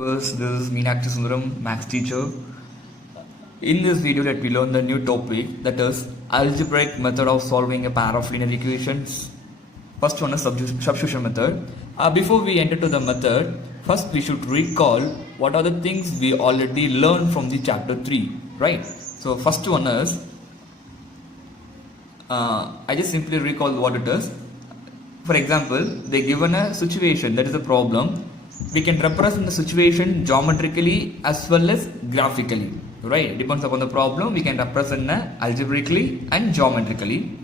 This is Meenakshi Sundaram Maths teacher. In this video let we learn the new topic, that is algebraic method of solving a pair of linear equations. First one is substitution method. Before we enter to the method, first we should recall what are the things we already learned from the chapter 3, right? So first one is, I just simply recall what it is. For example, they given a situation, that is a problem. We can represent the situation geometrically as well as graphically, right? Depends upon the problem, we can represent algebraically and geometrically.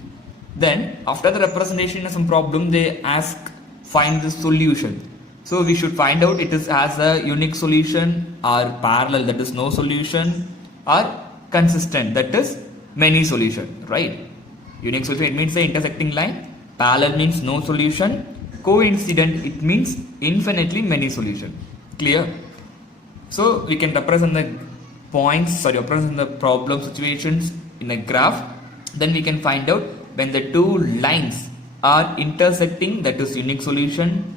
Then after the representation of some problem, they ask find the solution. So we should find out it is as a unique solution or parallel, that is no solution, or consistent, that is many solution, right? Unique solution, it means the intersecting line. Parallel means no solution. Coincident, it means infinitely many solution. Clear? So we can represent the represent the problem situations in a graph. Then we can find out when the two lines are intersecting, that is unique solution.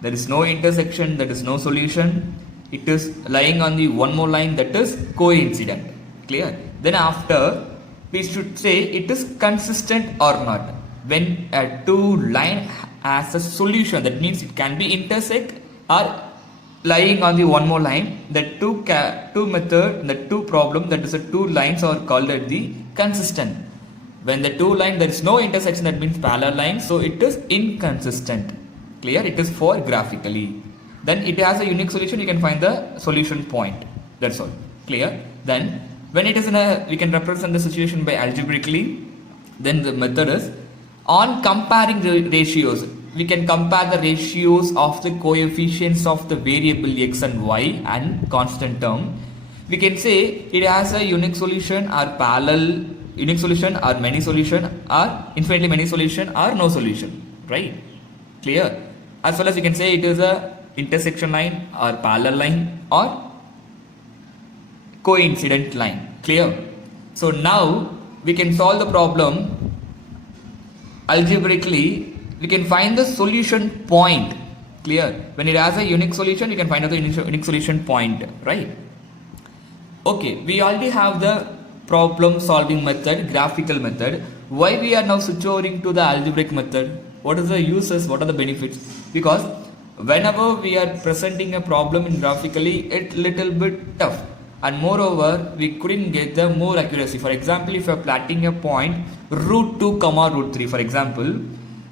There is no intersection, that is no solution. It is lying on the one more line, that is coincident. Clear? Then after, we should say it is consistent or not. When a two line has a solution, that means it can be intersect or lying on the one more line. The two method, the two problem, that is the two lines are called as the consistent. When the two line there is no intersection, that means parallel line, so it is inconsistent. Clear? It is for graphically. Then it has a unique solution, you can find the solution point. That's all. Clear? Then when it is in a, we can represent the situation by algebraically. Then the method is on comparing the ratios. We can compare the ratios of the coefficients of the variable x and y and constant term. We can say it has a unique solution or parallel, unique solution or many solution or infinitely many solution or no solution, right? Clear? As well as we can say it is a intersection line or parallel line or coincident line. Clear? So now we can solve the problem algebraically. We can find the solution point. Clear? When it has a unique solution, you can find out the unique solution point, right? Okay, we already have the problem solving method, graphical method. Why we are now switching to the algebraic method? What is the uses? What are the benefits? Because whenever we are presenting a problem in graphically, it's little bit tough. And moreover, we couldn't get the more accuracy. For example, if you are plotting a point root 2 comma root 3, for example,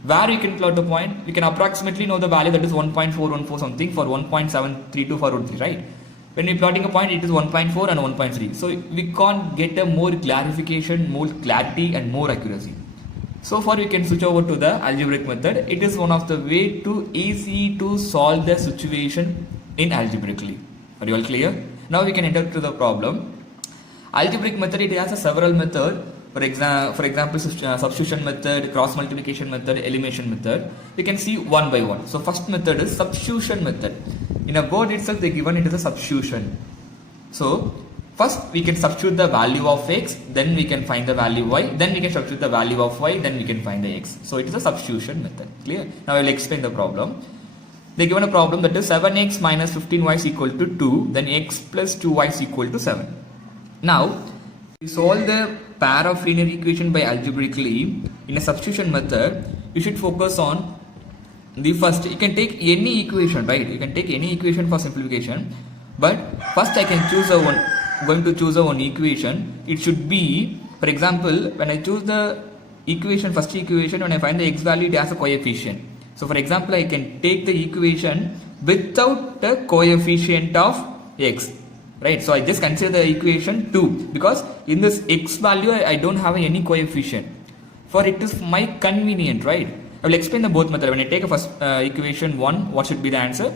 where you can plot a point, we can approximately know the value, that is 1.414 something for 1.732 for root 3, right? When we are plotting a point, it is 1.4 and 1.3. So we can't get a more clarification, more clarity and more accuracy. So far we can switch over to the algebraic method. It is one of the way to easy to solve the situation in algebraically. Are you all clear? Now we can enter to the problem. Algebraic method, it has a several method. For example, substitution method, cross multiplication method, elimination method. We can see one by one. So first method is substitution method. In a word itself, they given it as a substitution. So first we can substitute the value of x, then we can find the value y, then we can substitute the value of y, then we can find the x. So it is a substitution method. Clear? Now I will explain the problem. They given a problem, that is 7x minus 15y is equal to 2, then x plus 2y is equal to 7. Now, to solve the pair of linear equation by algebraically in a substitution method, you should focus on the first. You can take any equation, right? You can take any equation for simplification, but first I can choose a one. Going to choose a one equation. It should be, for example, when I choose the equation, first equation, when I find the x value, it has a coefficient. So for example, I can take the equation without the coefficient of x, right? So I just consider the equation 2 because in this x value I don't have any coefficient. For it is my convenient, right? I will explain the both method. When I take a first equation 1, what should be the answer?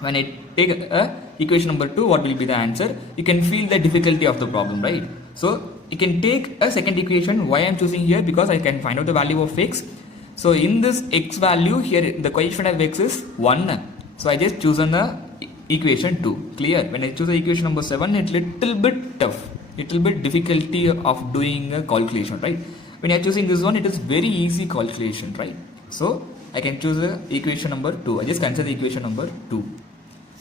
When I take equation number 2, what will be the answer? You can feel the difficulty of the problem, right? So you can take a second equation. Why I am choosing here? Because I can find out the value of x. So in this x value here, the coefficient of x is 1. So I just chosen the equation 2. Clear? When I choose the equation number 7, it's little bit tough, little bit difficulty of doing a calculation, right? When you are choosing this one, it is very easy calculation, right? So I can choose the equation number 2. I just consider the equation number 2.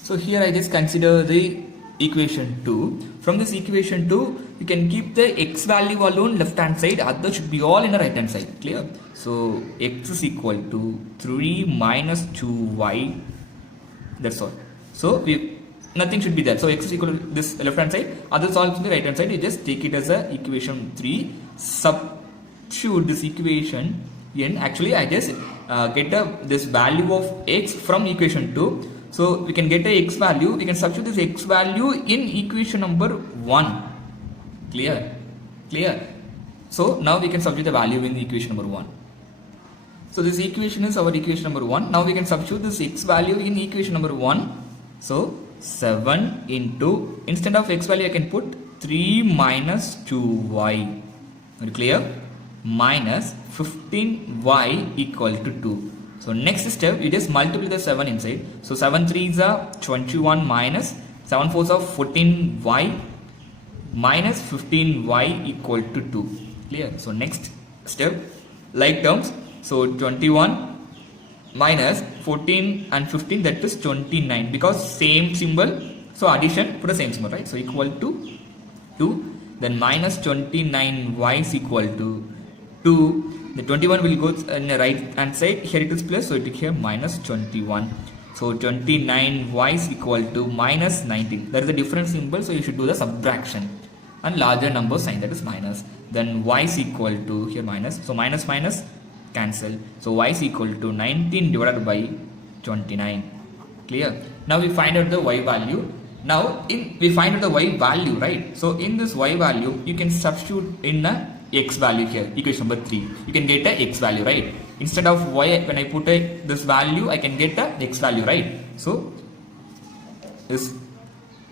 So here I just consider the equation 2. From this equation 2, you can keep the x value alone left hand side, other should be all in the right hand side. Clear? So x is equal to 3 minus 2y. That's all. So nothing should be there. So x is equal to this left hand side, others all to the right hand side. You just take it as a equation 3. Substitute this equation in. Actually, I just get this value of x from equation 2. So we can get a x value. We can substitute this x value in equation number 1. Clear? Clear? So now we can substitute the value in equation number 1. So this equation is our equation number 1. Now we can substitute this x value in equation number 1. So 7 into, instead of x value I can put 3 minus 2y. Very clear? Minus 15y equal to 2. So next step, you just multiply the 7 inside. So 7 3s are 21 minus 7 4s are 14y minus 15y equal to 2. Clear? So next step, like terms. So 21 minus 14 and 15, that is 29, because same symbol. So addition, put the same symbol, right? So equal to 2. Then minus 29y is equal to 2. The 21 will go in the right hand side. Here it is plus, so it is here minus 21. So 29y is equal to minus 19. That is the different symbol, so you should do the subtraction. And larger number sign, that is minus. Then y is equal to, here minus. So minus minus cancel. So y is equal to 19 divided by 29. Clear? Now we find out the y value. Now we find out the y value, right? So in this y value, you can substitute in a x value here, equation number 3. You can get a x value, right? Instead of y, when I put this value, I can get a x value, right? So this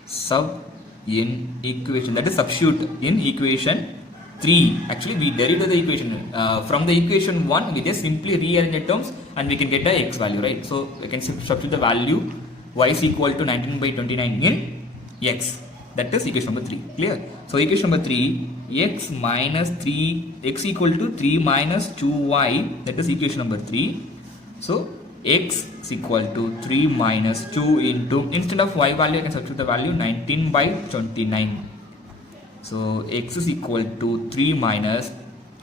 sub in equation, that is substitute in equation 3. Actually we derived the equation from the equation 1. We just simply rearrange the terms and we can get a x value, right? So we can substitute the value y is equal to 19 by 29 in x. That is equation number 3. Clear? So equation number 3, x minus 3, x equal to 3 minus 2y, that is equation number 3. So x is equal to 3 minus 2 into, instead of y value I can substitute the value 19 by 29. So x is equal to 3 minus,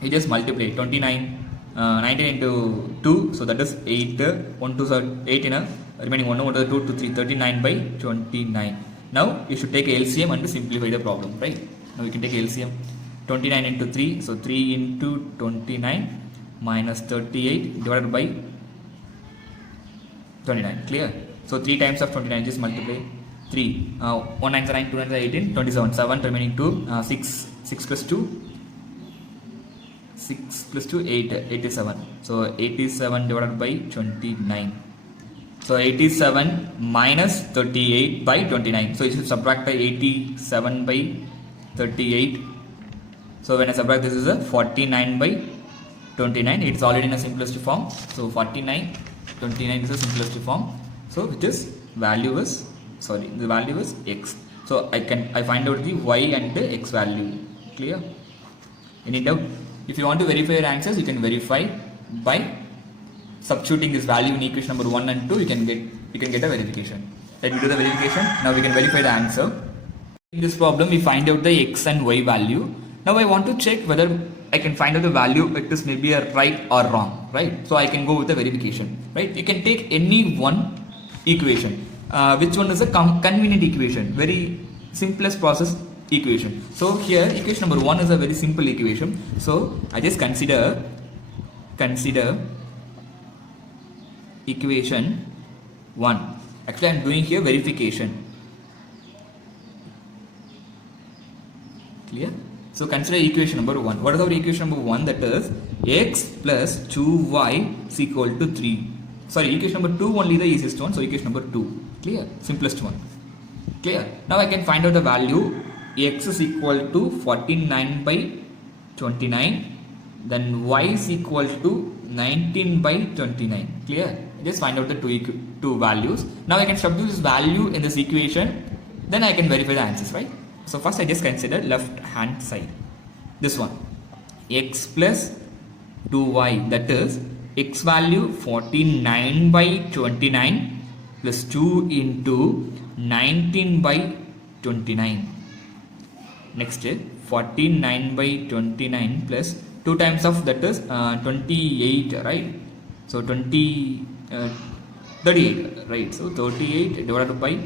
you just multiply 29, 19 into 2, so that is 8, 1 2 are 8 in a, remaining 1 over 2 to 3, 39 by 29. Now you should take LCM and simplify the problem, right? Now we can take LCM. 29 into 3, so 3 into 29 minus 38 divided by 29. Clear? So 3 times of 29, just multiply 3. 1 9 9, 2 9 18, 27. 7 remaining 2, 6 plus 2. 6 plus 2, 8, 87. So 87 divided by 29. So 87 minus 38 by 29. So you should subtract the 87 by 38. So when I subtract, this is a 49 by 29. It's already in a simplest form. So 49, 29 is a simplest form. So which is value is, sorry, the value is x. So I find out the y and the x value. Clear? Any doubt? If you want to verify your answers, you can verify by substituting this value in equation number 1 and 2. You can get a verification. Let me do the verification. Now we can verify the answer. In this problem, we find out the x and y value. Now I want to check whether I can find out the value, it is maybe a right or wrong, right? So I can go with the verification, right? You can take any one equation. Which one is a convenient equation? Very simplest process equation. So here equation number 1 is a very simple equation. So I just consider equation 1. Actually I am doing here verification. Clear? So consider equation number 1. What is our equation number 1? That is x plus 2y is equal to 3. Sorry, equation number 2 only the easiest one. So equation number 2. Clear? Simplest one. Clear? Now I can find out the value. X is equal to 49 by 29. Then y is equal to 19 by 29. Clear? Just find out the two values. Now I can substitute this value in this equation. Then I can verify the answers, right? So first I just consider left hand side. This one. X plus 2y, that is x value 49 by 29 plus 2 into 19 by 29. Next 49 by 29 plus 2 times of that is 28, right? So 38, right? So 38 divided by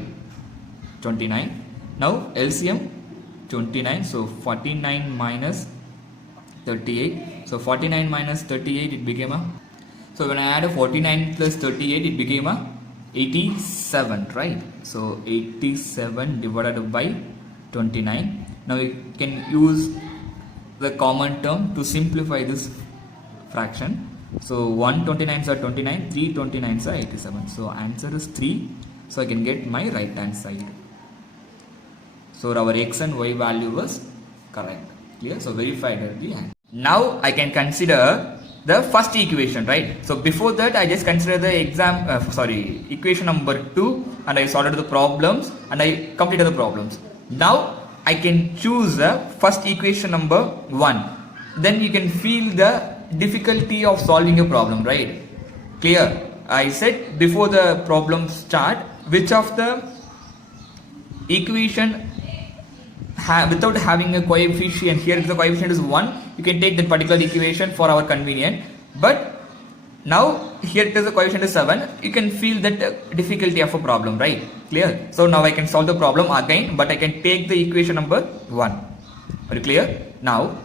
29. Now LCM 29, so 49 minus 38. So 49 minus 38, it became a, so when I add a 49 plus 38, it became a 87, right? So 87 divided by 29. Now you can use the common term to simplify this fraction. So 1 29s are 29, 3 29s are 87. So answer is 3. So I can get my right hand side. So our x and y value was correct. Clear? So verified at the end. Now I can consider the first equation, right? So before that I just consider the equation number 2, and I solved the problems and I completed the problems. Now I can choose the first equation number 1. Then you can feel the difficulty of solving a problem, right? Clear? I said before the problem start, which of the equation without having a coefficient, here the coefficient is 1, you can take that particular equation for our convenience. But now here it is a coefficient is 7, you can feel that difficulty of a problem, right? Clear? So now I can solve the problem again, but I can take the equation number 1. Are you clear? Now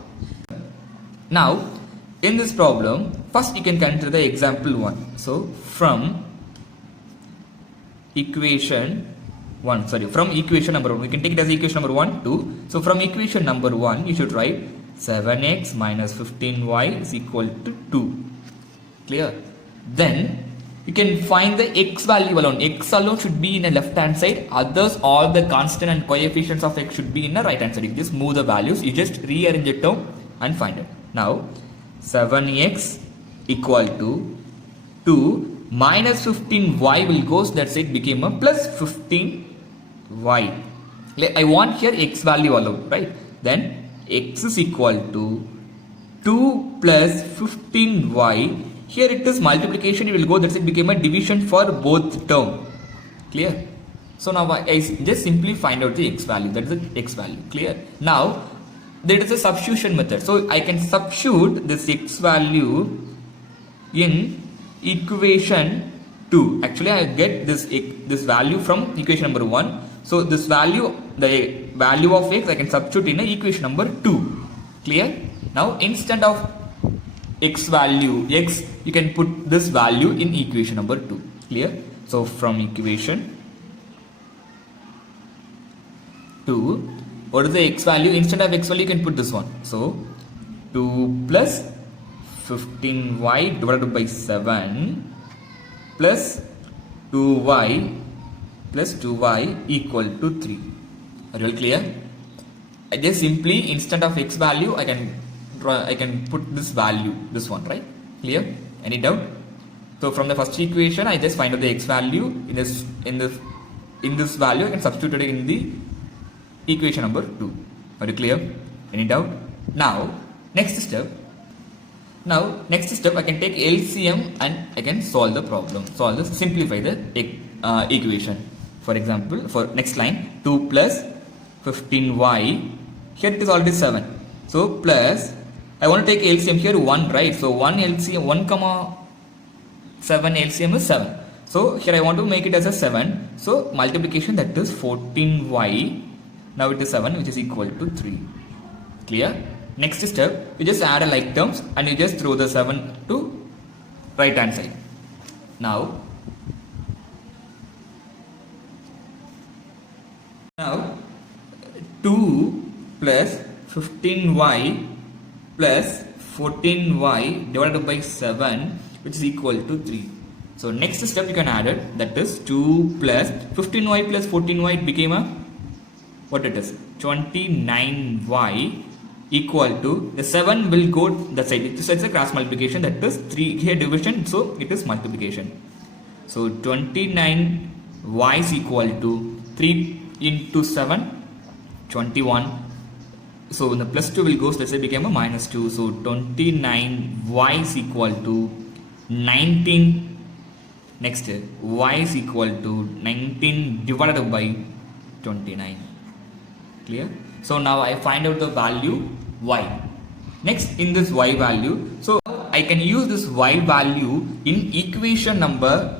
in this problem, first you can consider the example 1. So from equation number 1, we can take it as equation number 1, 2. So from equation number 1, you should write 7x minus 15y is equal to 2. Clear? Then you can find the x value alone. X alone should be in the left hand side. Others, all the constant and coefficients of x should be in the right hand side. You just move the values. You just rearrange the term and find it. Now 7x equal to 2 minus 15y will go. So that's it became a plus 15y. I want here x value alone, right? Then x is equal to 2 plus 15y. Here it is multiplication, it will go, that's it became a division for both term. Clear? So now I just simply find out the x value, that is the x value. Clear? Now there is a substitution method. So I can substitute this x value in equation 2. Actually I get this value from equation number 1. So this value, the value of x, I can substitute in equation number 2. Clear? Now instead of x value x, you can put this value in equation number 2. Clear? So from equation 2, what is the x value? Instead of x value, you can put this one. So 2 plus 15y divided by 7 plus 2y equal to 3. Are you all clear? I just simply instead of x value, I can put this value, this one, right? Clear? Any doubt? So from the first equation, I just find out the x value in this value. I can substitute it in the equation number 2. Are you clear? Any doubt? Now next step, I can take LCM and I can solve the problem. Simplify the equation. For example, for next line, 2 plus 15y. Here it is already 7. So plus, I want to take LCM here 1, right? So 1 LCM, 1 comma 7 LCM is 7. So here I want to make it as a 7. So multiplication, that is 14y. Now it is 7, which is equal to 3. Clear? Next step, you just add a like terms and you just throw the 7 to right hand side. Now 2 plus 15y plus 14y divided by 7, which is equal to 3. So next step you can add it, that is 2 plus 15y plus 14y, it became a, what it is, 29y equal to, the 7 will go that side. So it's a cross multiplication, that is 3 here division, so it is multiplication. So 29y is equal to 3 into 7, 21. So when the plus 2 will go, so let's say became a minus 2. So 29y is equal to 19 Next, y is equal to 19 divided by 29. Clear? So now I find out the value y. Next, in this y value, so I can use this y value in equation number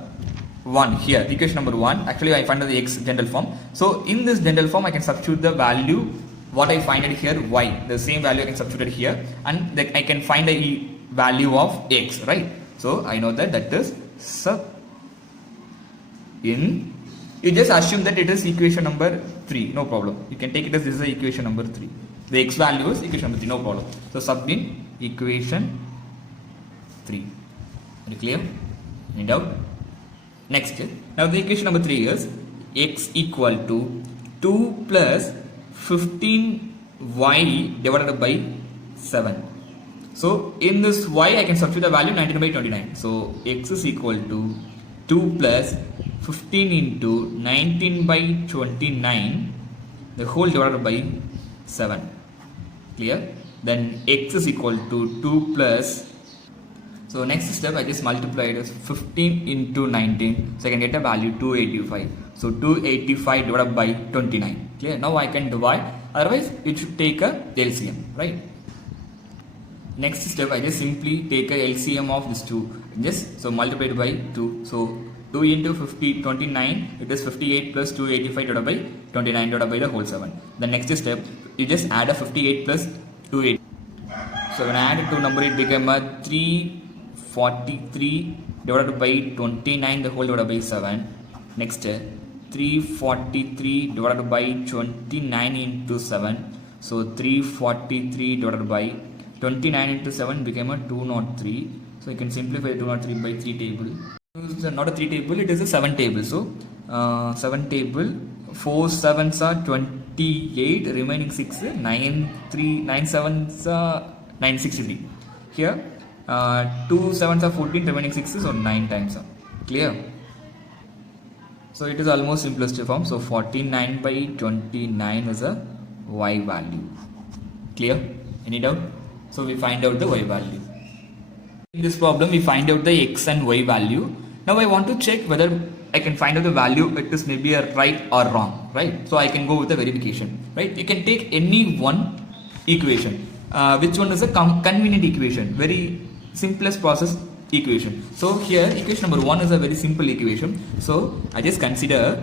1 here. Equation number 1, actually I find out the x general form. So in this general form I can substitute the value what I find it here y. The same value I can substitute it here, and I can find the value of x, right? So I know that is sub in. You just assume that it is equation number 3, no problem. You can take it as this is the equation number 3. The x value is equation number 3, no problem. So sub in equation 3. Very clear? Any doubt? Next, now the equation number 3 is x equal to 2 plus 15y divided by 7. So in this y I can substitute the value 19 by 29. So x is equal to 2 plus 15 into 19 by 29 the whole divided by 7. Clear? Then x is equal to 2 plus, so next step I just multiply it as 15 into 19, so I can get a value 285. So 285 divided by 29. Clear? Now I can divide, otherwise it should take a LCM, right? Next step I just simply take a LCM of these two, so multiply it by 2. So 2 into 29, it is 58 plus 285 divided by 29 divided by the whole 7. The next step, you just add a 58 plus 280. So when I add two number, it became a 343 divided by 29 the whole divided by 7. Next, 343 divided by 29 into 7. So 343 divided by 29 into 7 became a 203. So you can simplify 203 by 3 table. It's not a 3 table, it is a 7 table. So 7 table, 4 7s are 28, remaining 6, 9 7s are 963. Here 2 7s are 14, remaining 6, so 9 times are. Clear? So it is almost simplest form. So 49 by 29 is a y value. Clear? Any doubt? So we find out the y value. In this problem we find out the x and y value. Now I want to check whether I can find out the value, it is maybe a right or wrong, right? So I can go with the verification, right? You can take any one equation. Which one is a convenient equation? Very simplest process equation. So here equation number 1 is a very simple equation. So I just consider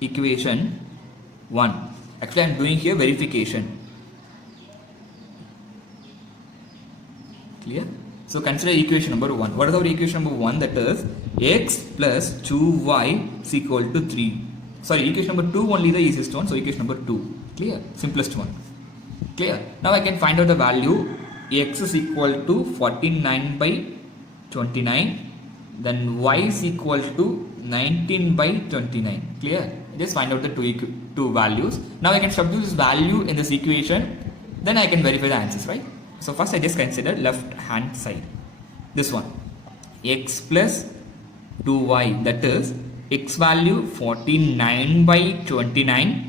equation 1. Actually I am doing here verification. Clear? So consider equation number 1. What is our equation number 1? That is x plus 2y is equal to 3. Sorry, equation number 2 only the easiest one. So equation number 2. Clear? Simplest one. Clear? Now I can find out the value. X is equal to 49 by 29. Then y is equal to 19 by 29. Clear? Just find out the two values. Now I can substitute this value in this equation. Then I can verify the answers, right? So first I just consider left hand side. This one. X plus 2y, that is x value 49 by 29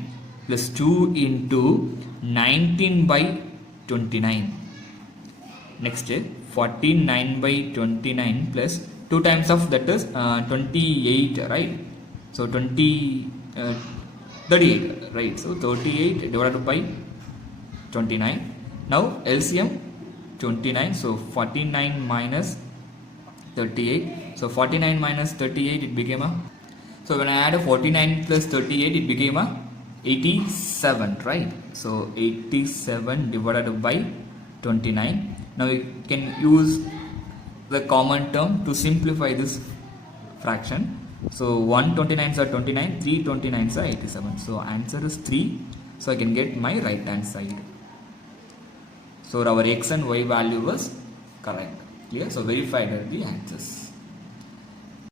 plus 2 into 19 by 29. Next 49 by 29 plus 2 times of that is 28, right? So 38, right? So 38 divided by 29. Now LCM 29, so 49 minus 38. So 49 minus 38 it became a, so when I add a 49 plus 38 it became a 87, right? So 87 divided by 29. Now you can use the common term to simplify this fraction. So 1 29s are 29, 3 29s are 87. So answer is 3. So I can get my right hand side. So our x and y value was correct. Clear? So verified the answers.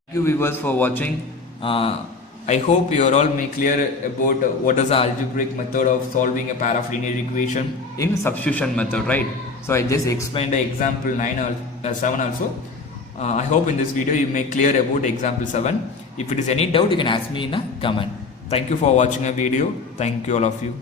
Thank you viewers for watching. I hope you are all made clear about what is the algebraic method of solving a pair of linear equation in substitution method, right? So I just explained the example 7 also. I hope in this video you make clear about example 7. If it is any doubt you can ask me in a comment. Thank you for watching a video. Thank you all of you.